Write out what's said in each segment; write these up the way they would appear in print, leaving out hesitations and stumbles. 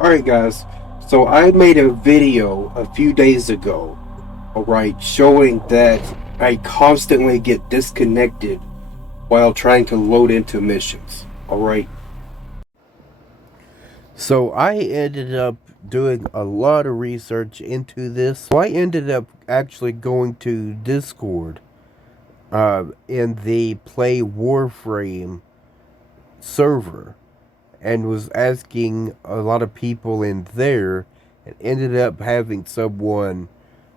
Alright guys, so I made a video a few days ago, alright, showing that I constantly get disconnected while trying to load into missions, alright? So I ended up doing a lot of research into this. So I ended up actually going to Discord in the Play Warframe server and was asking a lot of people in there and ended up having someone,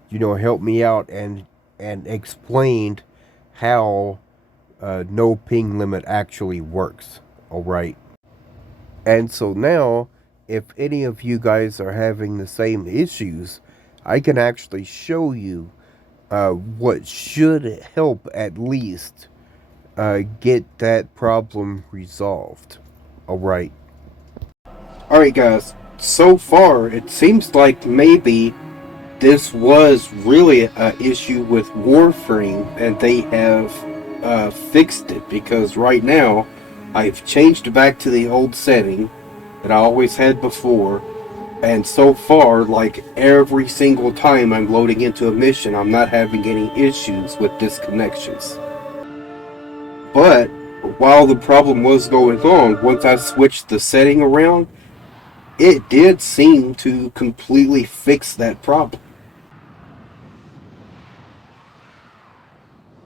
help me out and explained how no ping limit actually works. All right. And so now, if any of you guys are having the same issues, I can actually show you what should help at least get that problem resolved. Alright. Alright, guys. So far, it seems like maybe this was really an issue with Warframe and they have fixed it, because right now I've changed back to the old setting that I always had before, and so far, like every single time I'm loading into a mission, I'm not having any issues with disconnections. But while the problem was going on, once I switched the setting around, it did seem to completely fix that problem.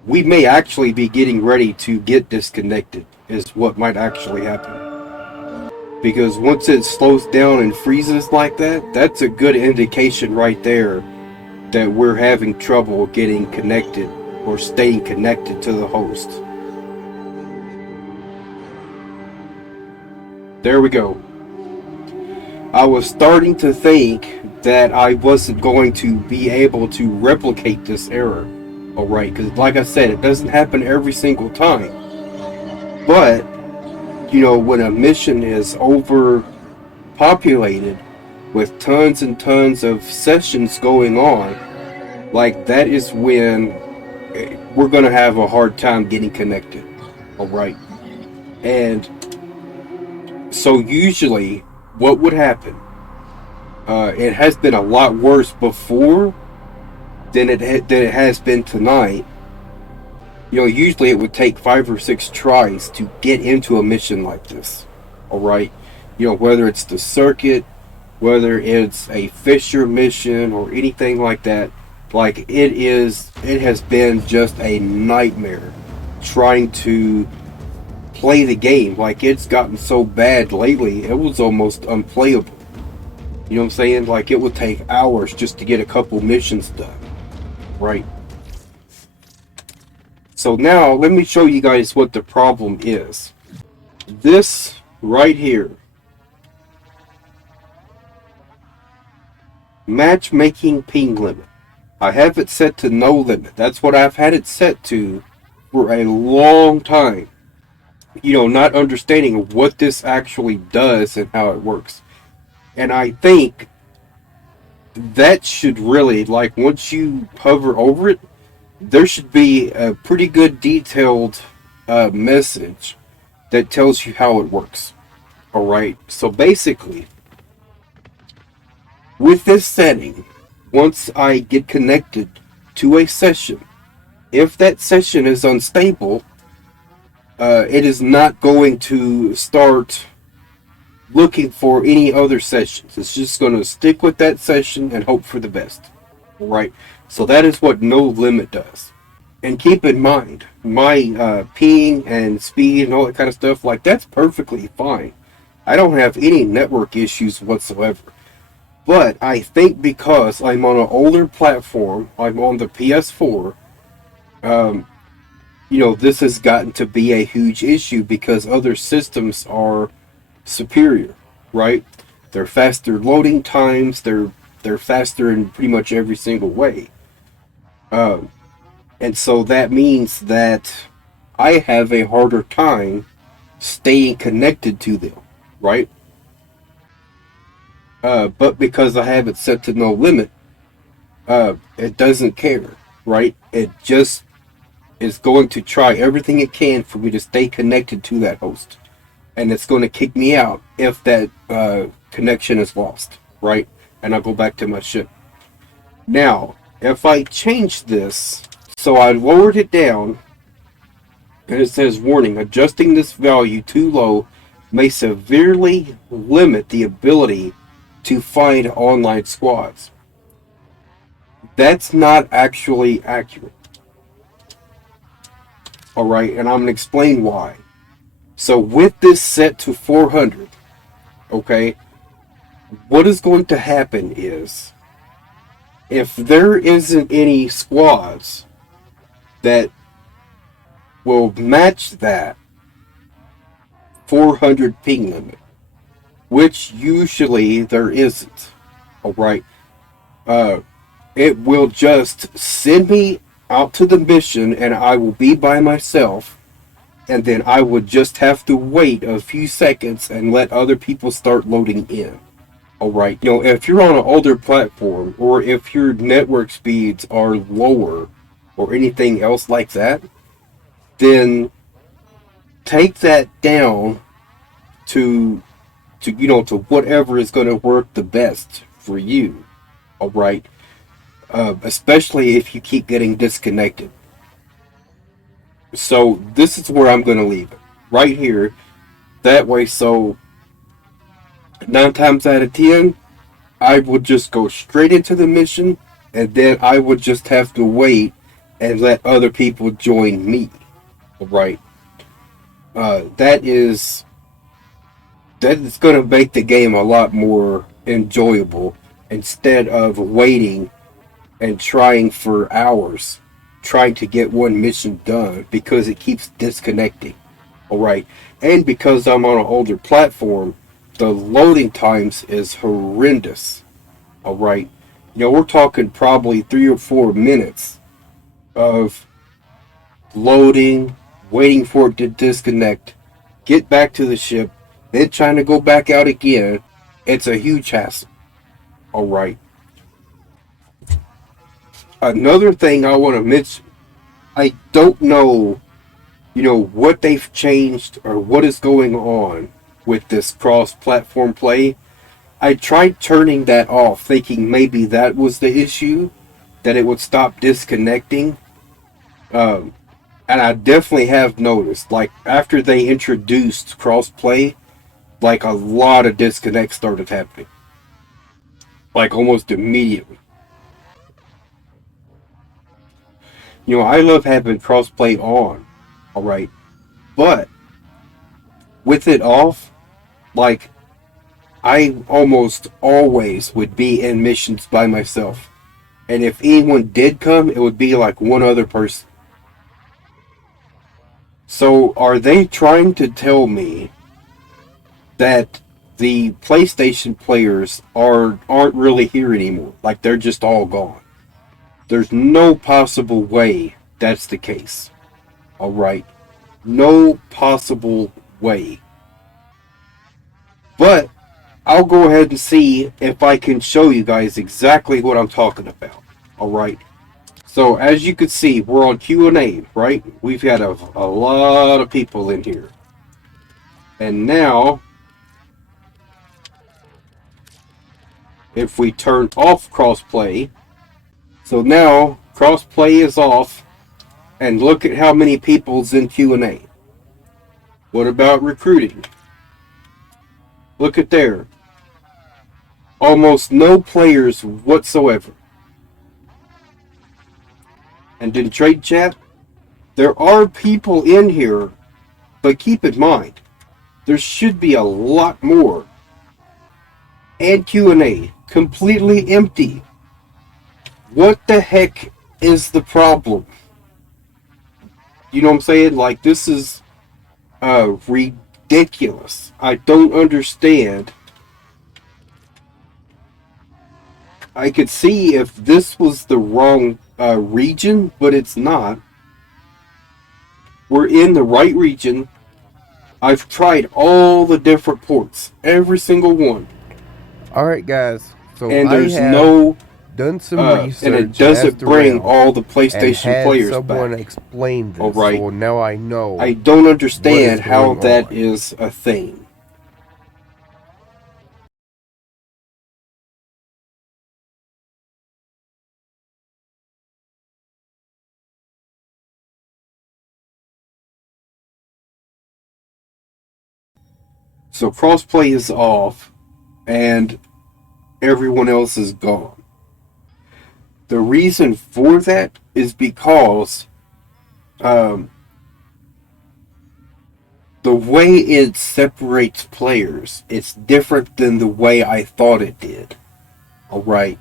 We may actually be getting ready to get disconnected, is what might actually happen. Because once it slows down and freezes like that, that's a good indication right there that we're having trouble getting connected or staying connected to the host. There we go. I was starting to think that I wasn't going to be able to replicate this error. Alright, because like I said, it doesn't happen every single time. But, when a mission is overpopulated with tons and tons of sessions going on, like that is when we're going to have a hard time getting connected. Alright. And so usually what would happen, it has been a lot worse before than it has been tonight. Usually it would take 5 or 6 tries to get into a mission like this. Alright? Whether it's the circuit, whether it's a Fisher mission or anything like that, like it has been just a nightmare trying to play the game. Like, it's gotten so bad lately, it was almost unplayable. You know what I'm saying? Like, it would take hours just to get a couple missions done. Right. So now, let me show you guys what the problem is. This right here. Matchmaking ping limit. I have it set to no limit. That's what I've had it set to for a long time. Not understanding what this actually does and how it works. And I think that should really, like, once you hover over it, there should be a pretty good detailed message that tells you how it works. Alright, so basically, with this setting, once I get connected to a session, if that session is unstable, it is not going to start looking for any other sessions. It's just going to stick with that session and hope for the best. Alright, so that is what no limit does. And keep in mind, my ping and speed and all that kind of stuff, like, that's perfectly fine. I don't have any network issues whatsoever. But I think because I'm on an older platform, I'm on the PS4, this has gotten to be a huge issue because other systems are superior, right? They're faster loading times, they're faster in pretty much every single way. And so that means that I have a harder time staying connected to them, right? But because I have it set to no limit, it doesn't care, right? It just is going to try everything it can for me to stay connected to that host. And it's going to kick me out if that connection is lost, right? And I'll go back to my ship. Now, if I change this, so I lowered it down, and it says, warning, adjusting this value too low may severely limit the ability to find online squads. That's not actually accurate. Alright, and I'm going to explain why. So with this set to 400, okay, what is going to happen is, if there isn't any squads that will match that 400 ping limit, which usually there isn't, alright, it will just send me out to the mission and I will be by myself, and then I would just have to wait a few seconds and let other people start loading in. Alright, if you're on an older platform, or if your network speeds are lower, or anything else like that, then take that down to whatever is going to work the best for you. Alright, especially if you keep getting disconnected. So this is where I'm going to leave it, right here. That way, so 9 times out of 10, I would just go straight into the mission, and then I would just have to wait and let other people join me. Right? That is going to make the game a lot more enjoyable, instead of waiting and trying for hours trying to get one mission done because it keeps disconnecting. Alright, and because I'm on an older platform, the loading times is horrendous. Alright, we're talking probably 3 or 4 minutes of loading, waiting for it to disconnect, get back to the ship, then trying to go back out again. It's a huge hassle. Alright. Another thing I want to mention, I don't know, what they've changed or what is going on with this cross-platform play. I tried turning that off, thinking maybe that was the issue, that it would stop disconnecting. And I definitely have noticed, like, after they introduced cross-play, like, a lot of disconnects started happening. Like, almost immediately. I love having crossplay on, alright, but with it off, like, I almost always would be in missions by myself, and if anyone did come, it would be like one other person. So are they trying to tell me that the PlayStation players aren't really here anymore? Like, they're just all gone? There's no possible way that's the case. Alright? No possible way. But I'll go ahead and see if I can show you guys exactly what I'm talking about. Alright? So as you can see, we're on Q&A, right? We've got a lot of people in here. And now, if we turn off crossplay, so now crossplay is off, and look at how many people's in Q&A. What about recruiting? Look at there. Almost no players whatsoever. And in trade chat, there are people in here, but keep in mind, there should be a lot more. And Q&A, completely empty. What the heck is the problem? You know what I'm saying? Like, this is ridiculous. I don't understand. I could see if this was the wrong region, but it's not. We're in the right region. I've tried all the different ports, every single one. Alright, guys. So and there's I have no done some research, and it doesn't bring all the PlayStation players someone back. explain this, Alright. so now I know. I don't understand how that on. is a thing. So crossplay is off, and everyone else is gone. The reason for that is because um, the way it separates players, it's different than the way I thought it did. Alright.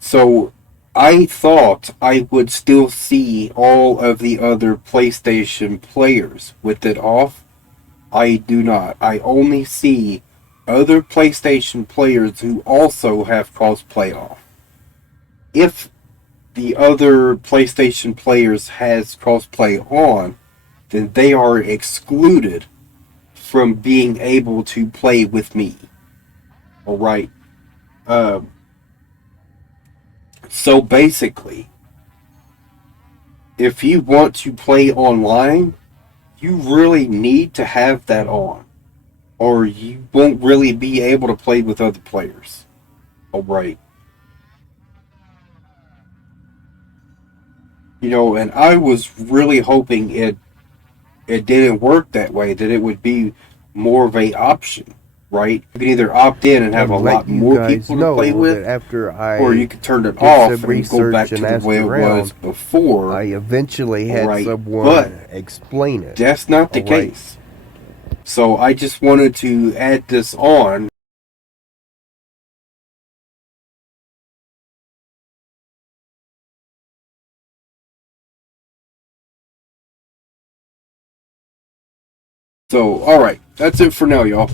So I thought I would still see all of the other PlayStation players with it off. I do not. I only see other PlayStation players who also have crossplay off. If the other PlayStation players has crossplay on, then they are excluded from being able to play with me. Alright. Um, so basically, if you want to play online, you really need to have that on, or you won't really be able to play with other players. Alright. And I was really hoping it didn't work that way, that it would be more of a option, right? You can either opt in and have a And let lot you more guys people to play know that with, after or you I can turn it did off some and go back research to and the asked way it was around, before. I eventually had Right. But someone explain it. that's not the Alright. case. So I just wanted to add this on. So, alright, that's it for now, y'all.